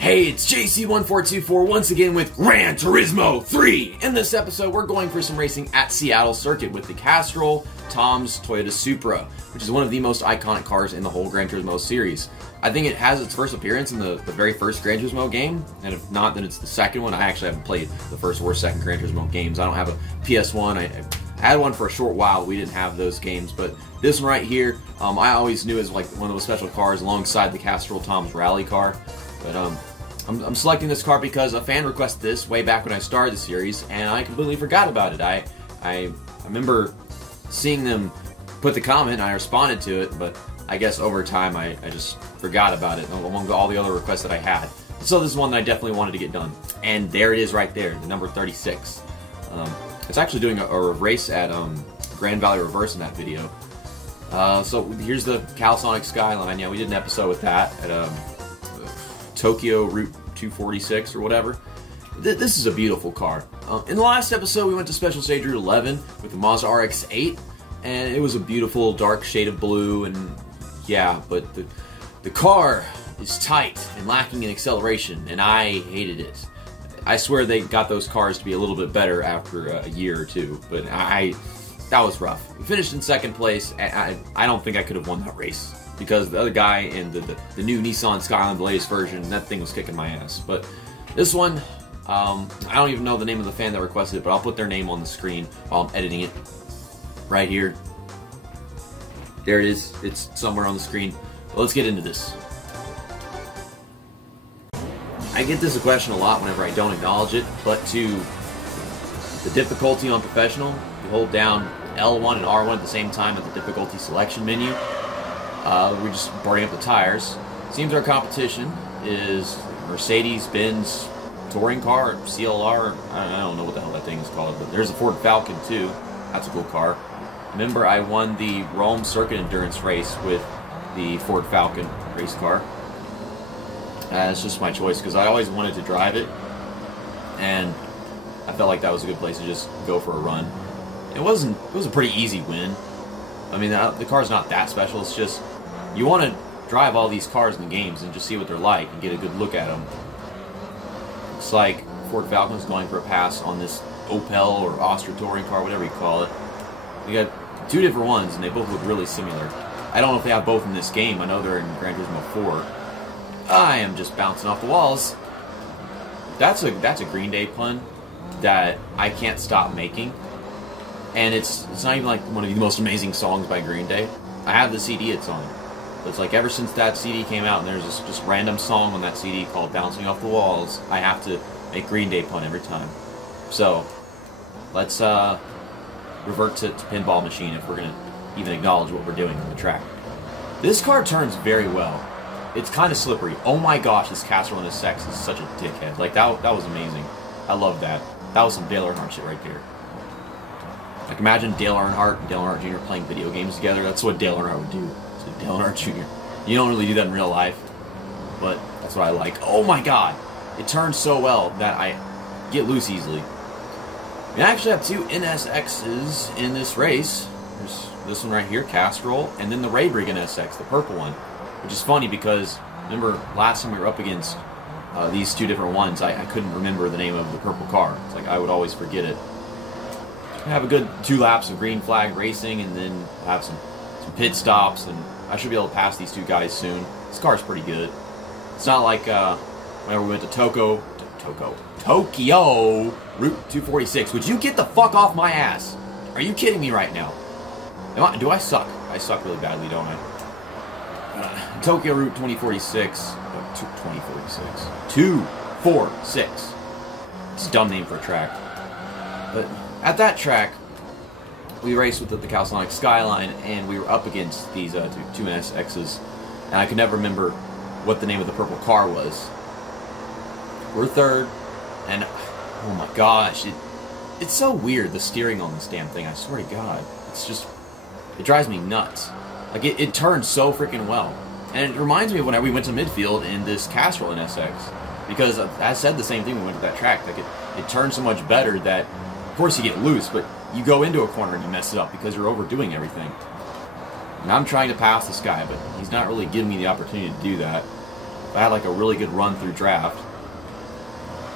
Hey, it's JC1424 once again with Gran Turismo 3. In this episode, we're going for some racing at Seattle Circuit with the Castrol, Tom's Toyota Supra, which is one of the most iconic cars in the whole Gran Turismo series. I think it has its first appearance in the very first Gran Turismo game, and if not, then it's the second one. I actually haven't played the first or second Gran Turismo games. I don't have a PS1. I had one for a short while. We didn't have those games, but this one right here, I always knew as like one of those special cars alongside the Castrol Tom's rally car. But I'm selecting this car because a fan requested this way back when I started the series, and I completely forgot about it. I remember seeing them put the comment, and I responded to it, but I guess over time I just forgot about it among all the other requests that I had. So this is one that I definitely wanted to get done. And there it is right there, the number 36. It's actually doing a race at Grand Valley Reverse in that video. So here's the Calisonic Skyline. Yeah, we did an episode with that at Tokyo Route 246 or whatever. This is a beautiful car. In the last episode, we went to Special Stage Route 11 with the Mazda RX-8, and it was a beautiful dark shade of blue, and yeah, but the car is tight and lacking in acceleration, and I hated it. I swear they got those cars to be a little bit better after a year or two, but that was rough. We finished in second place. I don't think I could have won that race, because the other guy in the new Nissan Skyline, the latest version, that thing was kicking my ass. But this one, I don't even know the name of the fan that requested it, but I'll put their name on the screen while I'm editing it. Right here. There it is. It's somewhere on the screen. But let's get into this. I get this question a lot whenever I don't acknowledge it, but to the difficulty on professional, you hold down L1 and R1 at the same time at the difficulty selection menu. We're just burning up the tires. Seems our competition is Mercedes-Benz touring car, or CLR. I don't know what the hell that thing is called, but there's a Ford Falcon too. That's a cool car. Remember, I won the Rome Circuit Endurance race with the Ford Falcon race car. It's just my choice because I always wanted to drive it, and I felt like that was a good place to just go for a run. It was a pretty easy win. I mean, the car's not that special. It's just you want to drive all these cars in the games and just see what they're like and get a good look at them. Looks like Ford Falcon's going for a pass on this Opel or Austria touring car, whatever you call it. We got two different ones, and they both look really similar. I don't know if they have both in this game. I know they're in Gran Turismo 4. I am just bouncing off the walls. That's a Green Day pun that I can't stop making. And it's not even like one of the most amazing songs by Green Day. I have the CD it's on. But it's like ever since that CD came out and there's this just random song on that CD called Bouncing Off the Walls, I have to make Green Day pun every time. So, let's revert to Pinball Machine if we're going to even acknowledge what we're doing on the track. This car turns very well. It's kind of slippery. Oh my gosh, this Castrol NSX is such a dickhead. Like, that was amazing. I love that. That was some Dale Earnhardt shit right there. Like, imagine Dale Earnhardt and Dale Earnhardt Jr. playing video games together. That's what Dale Earnhardt would do. That's what Dale Earnhardt Jr. You don't really do that in real life, but that's what I like. Oh my god! It turns so well that I get loose easily. We actually have two NSXs in this race. There's this one right here, Castrol, and then the Raybrig NSX, the purple one. Which is funny because, remember, last time we were up against these two different ones, I couldn't remember the name of the purple car. It's like I would always forget it. Have a good 2 laps of green flag racing, and then have some pit stops, and I should be able to pass these two guys soon. This car's pretty good. It's not like whenever we went to Tokyo Route 246. Would you get the fuck off my ass? Are you kidding me right now? Do I suck? I suck really badly, don't I? Tokyo Route 246. It's a dumb name for a track. But at that track, we raced with the Calisonic Skyline, and we were up against these two NSXs, and I could never remember what the name of the purple car was. We're third, and oh my gosh, it's so weird, the steering on this damn thing, I swear to God. It's just, it drives me nuts. Like, it turns so freaking well. And it reminds me of whenever we went to midfield in this Castrol NSX. Because I said the same thing when we went to that track. Like, it turns so much better that, of course, you get loose, but you go into a corner and you mess it up because you're overdoing everything. And I'm trying to pass this guy, but he's not really giving me the opportunity to do that. if I had like a really good run through draft.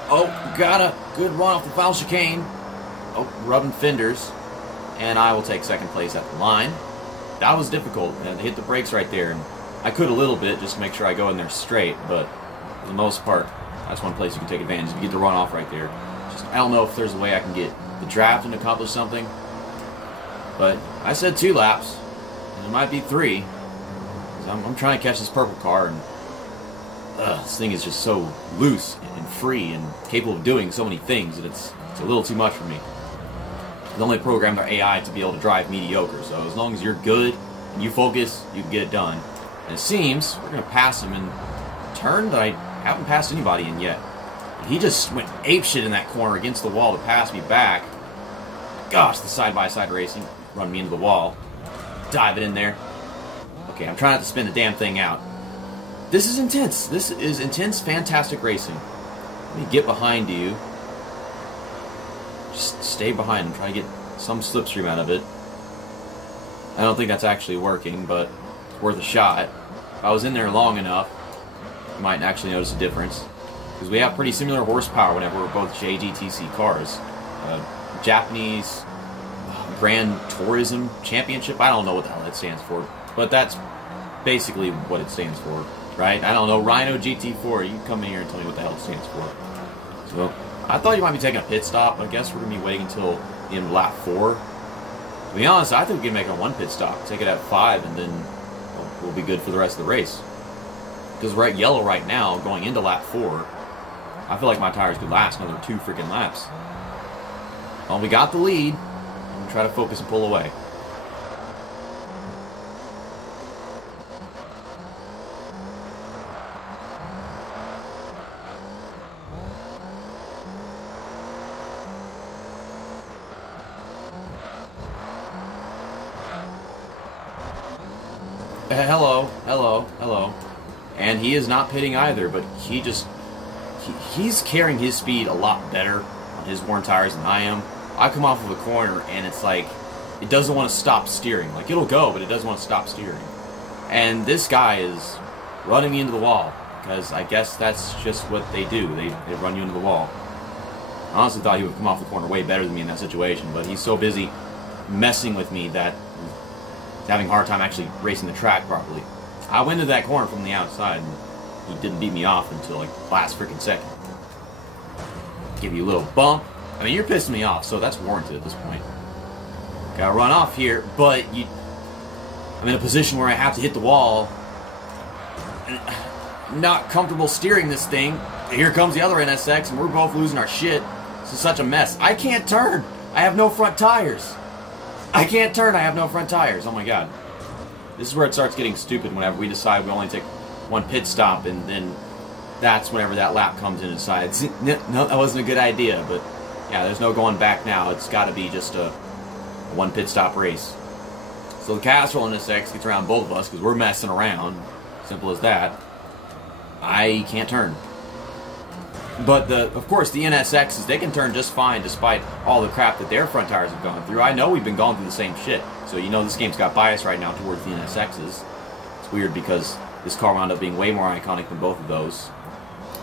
Oh, got a good run off the foul chicane. Oh, rubbing fenders. And I will take second place at the line. That was difficult, and hit the brakes right there. And I could a little bit just to make sure I go in there straight, but for the most part, that's one place you can take advantage. You get the run off right there. Just, I don't know if there's a way I can get the draft and accomplish something, but I said 2 laps, and it might be 3. I'm trying to catch this purple car, and this thing is just so loose and free and capable of doing so many things that it's a little too much for me. They only programmed their AI to be able to drive mediocre, so as long as you're good and you focus, you can get it done. And it seems we're going to pass him in a turn that I haven't passed anybody in yet. And he just went apeshit in that corner against the wall to pass me back. Gosh, the side-by-side racing run me into the wall. Dive it in there. Okay, I'm trying not to spin the damn thing out. This is intense. This is intense, fantastic racing. Let me get behind you. Just stay behind and try to get some slipstream out of it. I don't think that's actually working, but it's worth a shot. If I was in there long enough, you might actually notice a difference. Because we have pretty similar horsepower whenever we're both JGTC cars. Japanese Gran Turismo Championship, I don't know what the hell that stands for, but that's basically what it stands for, right? I don't know, Rhino GT4, you come in here and tell me what the hell it stands for. So, I thought you might be taking a pit stop. I guess we're going to be waiting until the end of lap 4. To be honest, I think we can make a 1 pit stop, take it at 5, and then we'll be good for the rest of the race. Because we're at yellow right now, going into lap 4. I feel like my tires could last another 2 freaking laps. Well, we got the lead. I'm going to try to focus and pull away. Hello, hello, hello. And he is not pitting either, but he's carrying his speed a lot better on his worn tires than I am. I come off of a corner and it's like, it doesn't want to stop steering. Like, it'll go, but it doesn't want to stop steering. And this guy is running me into the wall, because I guess that's just what they do. They run you into the wall. I honestly thought he would come off the corner way better than me in that situation, but he's so busy messing with me that he's having a hard time actually racing the track properly. I went into that corner from the outside, and he didn't beat me off until like the last freaking second. Give you a little bump. I mean, you're pissing me off, so that's warranted at this point. Gotta run off here, but I'm in a position where I have to hit the wall. I'm not comfortable steering this thing. Here comes the other NSX, and we're both losing our shit. This is such a mess. I can't turn. I have no front tires. I can't turn. I have no front tires. Oh my god. This is where it starts getting stupid whenever we decide we only take 1 pit stop, and then that's whenever that lap comes in and decides, no, that wasn't a good idea, but yeah, there's no going back now. It's got to be just a 1 pit stop race. So the Castrol NSX gets around both of us because we're messing around. Simple as that. I can't turn. But of course, the NSXs, they can turn just fine despite all the crap that their front tires have gone through. I know we've been going through the same shit. So you know this game's got bias right now towards the NSXs. It's weird because this car wound up being way more iconic than both of those.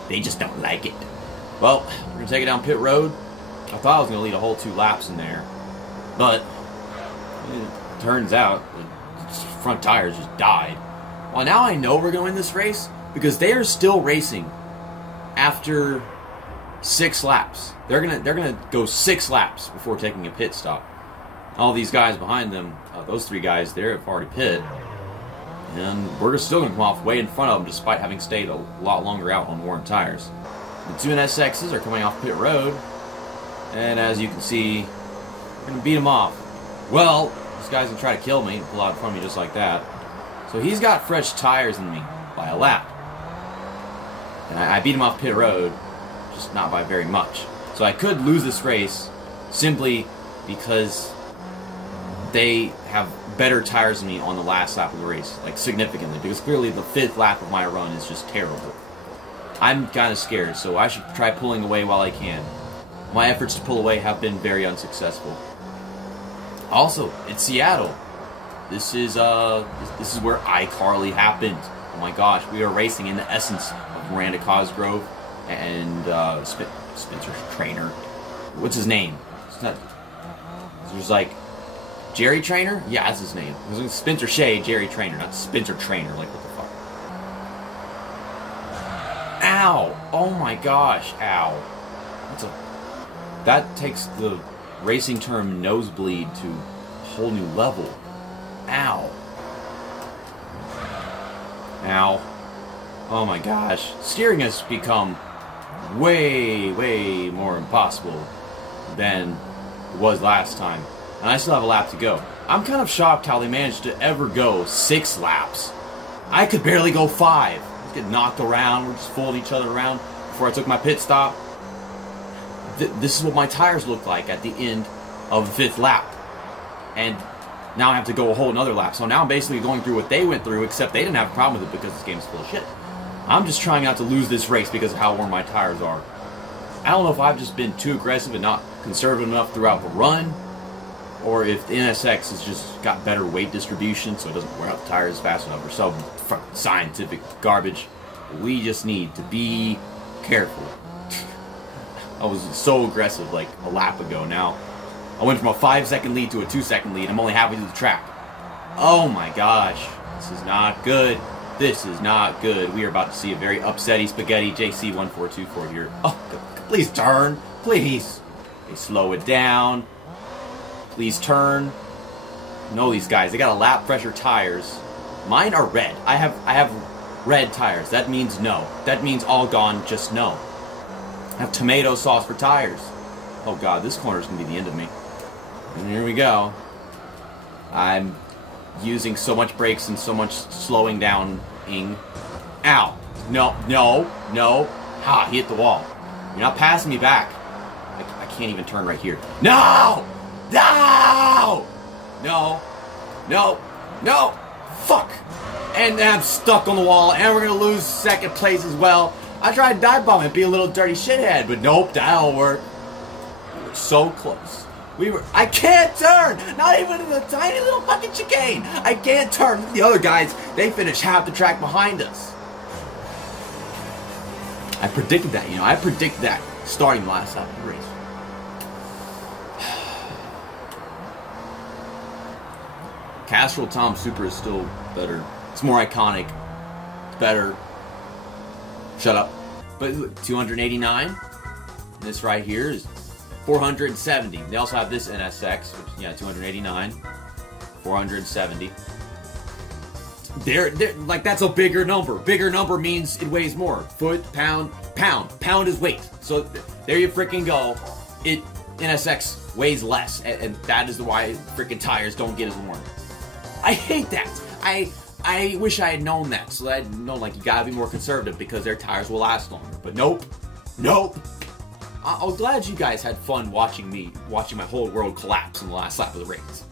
They just don't like it. Well, we're going to take it down pit road. I thought I was going to lead a whole 2 laps in there. But it turns out the front tires just died. Well, now I know we're going to win this race because they are still racing after 6 laps. They're gonna go 6 laps before taking a pit stop. All these guys behind them, those 3 guys there have already pit, and we're still gonna come off way in front of them despite having stayed a lot longer out on worn tires. The 2 NSXs are coming off pit road, and as you can see, we're gonna beat them off. Well, this guy's gonna try to kill me and pull out in front of me just like that. So he's got fresh tires than me by a lap. And I beat him off pit road, just not by very much. So I could lose this race simply because they have better tires than me on the last lap of the race, like significantly, because clearly the 5th lap of my run is just terrible. I'm kind of scared, so I should try pulling away while I can. My efforts to pull away have been very unsuccessful. Also, it's Seattle. This is where iCarly happened. Oh my gosh, we are racing in the essence of Miranda Cosgrove and Spencer Trainer. What's his name? It's not. There's like Jerry Trainer? Yeah, that's his name. It was Spencer Shea, Jerry Trainer, not Spencer Trainer. Like, what the fuck? Ow! Oh my gosh! Ow! That takes the racing term nosebleed to a whole new level. Ow! Ow! Oh my gosh! Steering has become way more impossible than it was last time. And I still have a lap to go. I'm kind of shocked how they managed to ever go 6 laps. I could barely go 5. I was getting knocked around. We're just fooling each other around before I took my pit stop. This is what my tires look like at the end of the 5th lap. And now I have to go a whole another lap. So now I'm basically going through what they went through, except they didn't have a problem with it because this game is full of shit. I'm just trying not to lose this race because of how worn my tires are. I don't know if I've just been too aggressive and not conservative enough throughout the run, or if the NSX has just got better weight distribution so it doesn't wear out the tires fast enough, or some scientific garbage. We just need to be careful. I was so aggressive like a lap ago. Now I went from a 5-second lead to a 2-second lead. I'm only halfway through the track. Oh my gosh. This is not good. This is not good. We are about to see a very upsetty spaghetti JC1424 here. Oh, please turn. Please. They slow it down. Please turn. No, these guys, they got a lap pressure tires. Mine are red. I have red tires. That means no. That means all gone, just no. I have tomato sauce for tires. Oh god, this corner is going to be the end of me. And here we go. I'm using so much brakes and so much slowing down-ing. Ow. No, no, no. Ha, he hit the wall. You're not passing me back. I can't even turn right here. No! No! No. No. No. Fuck. And I'm stuck on the wall, and we're going to lose 2nd place as well. I tried to dive bomb and be a little dirty shithead, but nope, that'll work. We were so close. I can't turn! Not even in the tiny little fucking chicane! I can't turn! The other guys, they finished half the track behind us. I predicted that, I predicted that starting the last lap of the race. Castrol Tom Supra is still better. It's more iconic. It's better. Shut up. But 289. This right here is 470. They also have this NSX, which, 289. 470. They're like, that's a bigger number. Bigger number means it weighs more. Foot, pound, pound. Pound is weight. So there you freaking go. NSX weighs less, and that is why freaking tires don't get as worn. I hate that. I wish I had known that, so that I'd known, like, you gotta be more conservative because their tires will last longer. But nope. Nope. I'm glad you guys had fun watching my whole world collapse in the last lap of the race.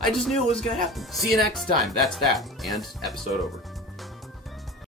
I just knew it was gonna happen. See you next time. That's that. And episode over.